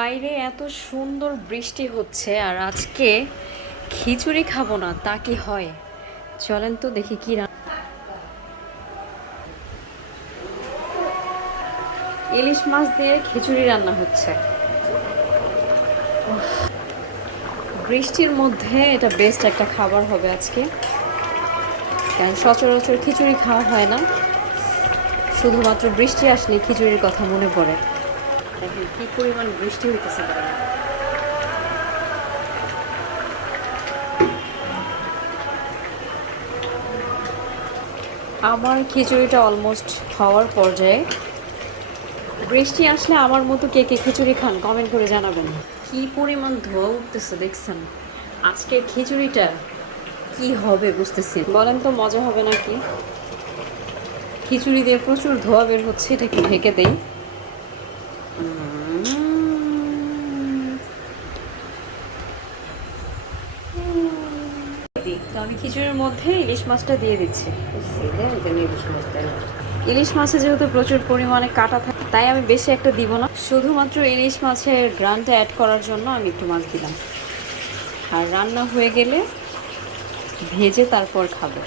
বাইরে এত সুন্দর বৃষ্টি হচ্ছে আর আজকে খিচুড়ি খাবো না তা কি হয়? চলেন তো দেখি কি ইলিশ মাছ দিয়ে খিচুড়ি রান্না হচ্ছে। বৃষ্টির মধ্যে এটা বেস্ট একটা খাবার হবে আজকে, কারণ সচরাচর খিচুড়ি খাওয়া হয় না, শুধুমাত্র বৃষ্টি আসলে খিচুড়ির কথা মনে পড়ে। দেখেন কি পরিমাণ বৃষ্টি হইতেছে বাইরে। আমার খিচুড়িটা অলমোস্ট হওয়ার পর্যায়ে। বৃষ্টি আসলে আমার মতো কে কে খিচুড়ি খান কমেন্ট করে জানাবেন। কি পরিমাণ ধোয়া উঠতেছে দেখছেন? আজকের খিচুড়িটা কি হবে বুঝতেছি, বলেন তো মজা হবে নাকি? খিচুড়ি দিয়ে প্রচুর ধোয়া বের হচ্ছে, এটা একটু ঢেকে দেই। তো আমি খিচুড়ির মধ্যে ইলিশ মাছটা দিয়ে দিচ্ছি। ইলিশ মাছে যেহেতু প্রচুর পরিমাণে কাটা থাকে, তাই আমি বেশি একটা দিব না, শুধুমাত্র ইলিশ মাছের গ্রানটা অ্যাড করার জন্য আমি একটু মাছ দিলাম। আর রান্না হয়ে গেলে ভেজে তারপর খাবো।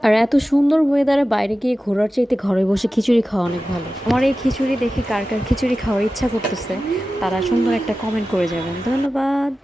আর এত সুন্দর ওয়েদারে বাইরে গিয়ে ঘোরার চাইতে ঘরে বসে খিচুড়ি খাওয়া অনেক ভালো। আমার এই খিচুড়ি দেখে কার কার খিচুড়ি খাওয়ার ইচ্ছা করতেছে তারা সুন্দর একটা কমেন্ট করে যাবেন। ধন্যবাদ।